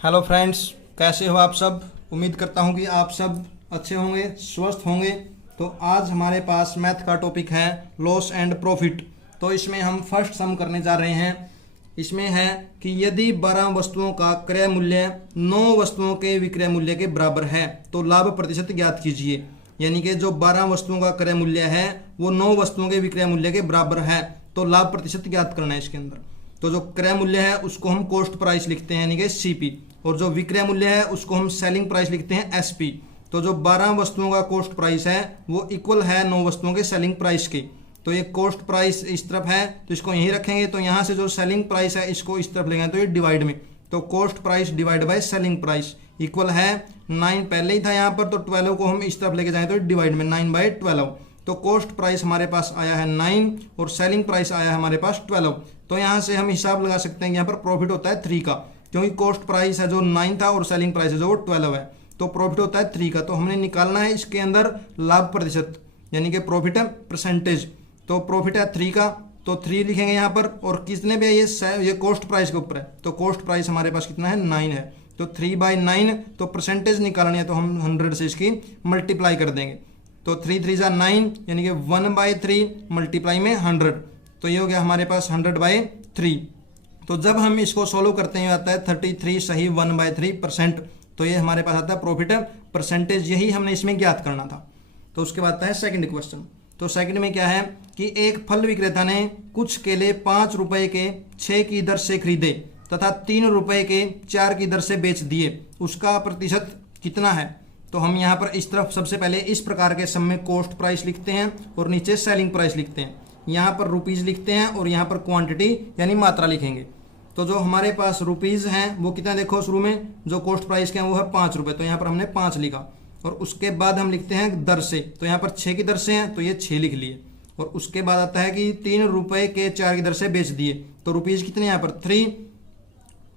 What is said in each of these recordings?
Hello friends, कैसे हो आप सब। उम्मीद करता हूं कि आप सब अच्छे होंगे, स्वस्थ होंगे। तो आज हमारे पास मैथ का टॉपिक है लॉस एंड प्रॉफिट। तो इसमें हम फर्स्ट सम करने जा रहे हैं। इसमें है कि यदि 12 वस्तुओं का क्रय मूल्य 9 वस्तुओं के विक्रय मूल्य के बराबर है तो लाभ प्रतिशत ज्ञात कीजिए। यानी कि जो 12 वस्तुओं का क्रय मूल्य है वो 9 वस्तुओं के विक्रय मूल्य के बराबर है, तो लाभ प्रतिशत ज्ञात करना है इसके अंदर। तो जो क्रय मूल्य है उसको हम कॉस्ट प्राइस लिखते हैं यानी कि सीपी, और जो विक्रय मूल्य है उसको हम सेलिंग प्राइस लिखते हैं एसपी। तो जो 12 वस्तुओं का कॉस्ट प्राइस है वो इक्वल है 9 वस्तुओं के सेलिंग प्राइस के। तो ये कॉस्ट प्राइस इस तरफ है तो इसको यहीं रखेंगे, तो यहाँ से जो सेलिंग प्राइस है इसको इस तरफ लेंगे तो ये डिवाइड में, तो cost price divide by selling price equal है 9 पहले ही था यहाँ पर, तो 12 को हम इस तरफ लेके जाएंगे तो डिवाइड में 9/12। तो कॉस्ट प्राइस हमारे पास आया है 9 और सेलिंग प्राइस आया है हमारे पास 12। तो यहाँ से हम हिसाब लगा सकते हैं कि यहाँ पर प्रॉफिट होता है 3 का, क्योंकि कॉस्ट प्राइस है जो 9 था और सेलिंग प्राइस है जो 12 है, तो प्रॉफिट होता है 3 का। तो हमने निकालना है इसके अंदर लाभ प्रतिशत यानी कि प्रॉफिट है परसेंटेज। तो प्रॉफिट है 3 का, तो 3 लिखेंगे यहाँ पर, और कितने पे ये कॉस्ट प्राइस के ऊपर है, तो कॉस्ट प्राइस हमारे पास कितना है 9 है, तो 3/9। तो परसेंटेज निकालनी है तो हम 100 से इसकी मल्टीप्लाई कर देंगे। तो 3 3 9 यानी कि 1/3 मल्टीप्लाई में 100, तो ये हो गया हमारे पास 100/3। तो जब हम इसको सोल्व करते हैं आता है 33 सही 1/3%। तो ये हमारे पास आता है प्रॉफिट परसेंटेज, यही हमने इसमें ज्ञात करना था। तो उसके बाद आता है सेकंड क्वेश्चन। तो सेकंड में क्या है कि एक फल विक्रेता ने कुछ केले 5 रुपए के 6 की दर से खरीदे तथा 3 रुपए के 4 की दर से बेच दिए, उसका प्रतिशत कितना है। तो हम यहाँ पर इस तरफ सबसे पहले इस प्रकार के सम में कॉस्ट प्राइस लिखते हैं और नीचे सेलिंग प्राइस लिखते हैं। यहाँ पर रुपीज़ लिखते हैं और यहाँ पर क्वांटिटी यानी मात्रा लिखेंगे। तो जो हमारे पास रुपीज़ हैं वो कितना, देखो शुरू में जो कॉस्ट प्राइस के हैं वो है 5 रुपये, तो यहाँ पर हमने 5 लिखा, और उसके बाद हम लिखते हैं दर से, तो यहाँ पर 6 की दर से हैं तो ये 6 लिख लिए, और उसके बाद आता है कि 3 रुपये के 4 की दर से बेच दिए, तो रुपीज़ कितने यहाँ पर 3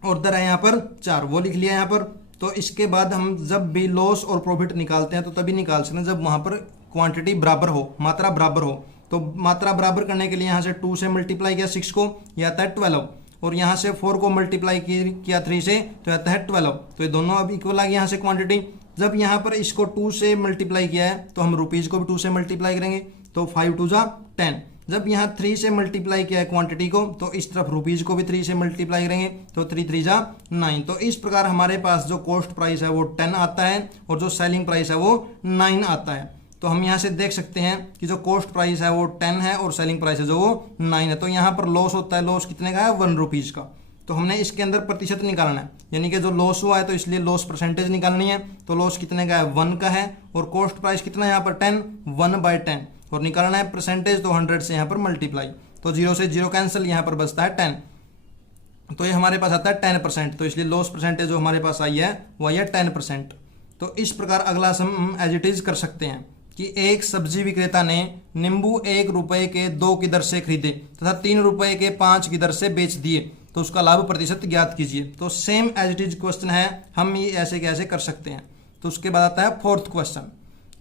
और दर है यहाँ पर 4, वो लिख लिया यहाँ पर। तो इसके बाद हम जब भी लॉस और प्रॉफिट निकालते हैं तो तभी निकाल सकते हैं जब वहाँ पर क्वांटिटी बराबर हो, मात्रा बराबर हो। तो मात्रा बराबर करने के लिए यहाँ से 2 से मल्टीप्लाई किया 6 को, यह आता है 12, और यहाँ से 4 को मल्टीप्लाई किया 3 से तो आता है 12। तो ये दोनों अब इक्वल आ गई यहाँ से क्वांटिटी। जब यहाँ पर इसको 2 से मल्टीप्लाई किया है तो हम रुपीज़ को भी 2 से मल्टीप्लाई करेंगे, तो 5 2 जा 10। जब यहाँ 3 से मल्टीप्लाई किया है क्वांटिटी को तो इस तरफ रुपीज़ को भी 3 से मल्टीप्लाई करेंगे, तो 3 3 जा 9। तो इस प्रकार हमारे पास जो कॉस्ट प्राइस है वो 10 आता है और जो सेलिंग प्राइस है वो 9 आता है। तो हम यहाँ से देख सकते हैं कि जो कॉस्ट प्राइस है वो 10 है और सेलिंग प्राइस है जो वो 9 है। तो यहाँ पर लॉस होता है, लॉस कितने का है 1 रुपीज़ का। तो हमने इसके अंदर प्रतिशत निकालना है, यानी कि जो लॉस हुआ है तो इसलिए लॉस परसेंटेज निकालनी है। तो लॉस कितने का है 1 का है, और कॉस्ट प्राइस कितना है यहाँ पर 10, 1/10, और निकालना है परसेंटेज तो 100 से यहाँ पर मल्टीप्लाई, तो 0 से 0 कैंसिल, यहाँ पर बचता है 10। तो ये हमारे पास आता है 10%, तो इसलिए लॉस परसेंटेज जो हमारे पास आई है वो आई है 10%। तो इस प्रकार अगला सम हम एज इट इज कर सकते हैं कि एक सब्जी विक्रेता ने नींबू 1 रुपये के 2 की दर से खरीदे तथा 3 रुपये के 5 की दर से बेच दिए, तो उसका लाभ प्रतिशत ज्ञात कीजिए। तो same as it is question है, हम ये ऐसे कैसे कर सकते हैं। तो उसके बाद आता है फोर्थ क्वेश्चन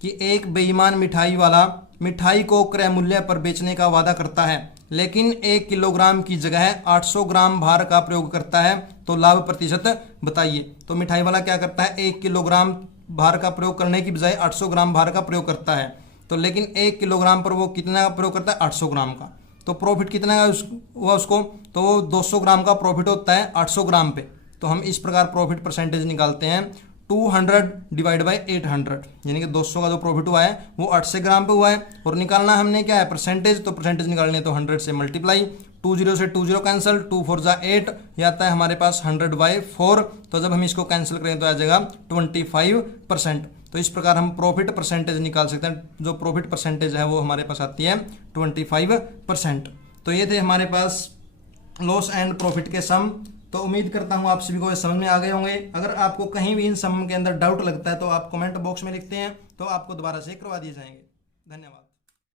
कि एक बेईमान मिठाई वाला मिठाई को क्रय मूल्य पर बेचने का वादा करता है लेकिन 1 किलोग्राम की जगह 800 ग्राम भार का प्रयोग करता है, तो लाभ प्रतिशत बताइए। तो मिठाई वाला क्या करता है, 1 किलोग्राम भार का प्रयोग करने की बजाय 800 ग्राम भार का प्रयोग करता है, तो लेकिन 1 किलोग्राम पर वो कितना प्रयोग करता है 800 ग्राम का। तो प्रॉफिट कितना हुआ उसको, तो वो 200 ग्राम का प्रॉफिट होता है 800 ग्राम पे। तो हम इस प्रकार प्रॉफिट परसेंटेज निकालते हैं 200 डिवाइड बाई 800, यानी कि 200 का जो प्रॉफिट हुआ है वो 800 ग्राम पे हुआ है, और निकालना हमने क्या है परसेंटेज। तो परसेंटेज निकालने तो 100 से मल्टीप्लाई, 20 से 20 कैंसिल, 2 4 जा 8, यह आता है हमारे पास 100/4। तो जब हम इसको कैंसिल करें तो आ जाएगा 25%। तो इस प्रकार हम प्रॉफिट परसेंटेज निकाल सकते हैं, जो प्रॉफिट परसेंटेज है वो हमारे पास आती है 25%। तो ये थे हमारे पास लॉस एंड प्रॉफिट के सम। तो उम्मीद करता हूँ आप सभी को समझ में आ गए होंगे। अगर आपको कहीं भी इन सम के अंदर डाउट लगता है तो आप कमेंट बॉक्स में लिखते हैं, तो आपको दोबारा से करवा दिए जाएंगे। धन्यवाद।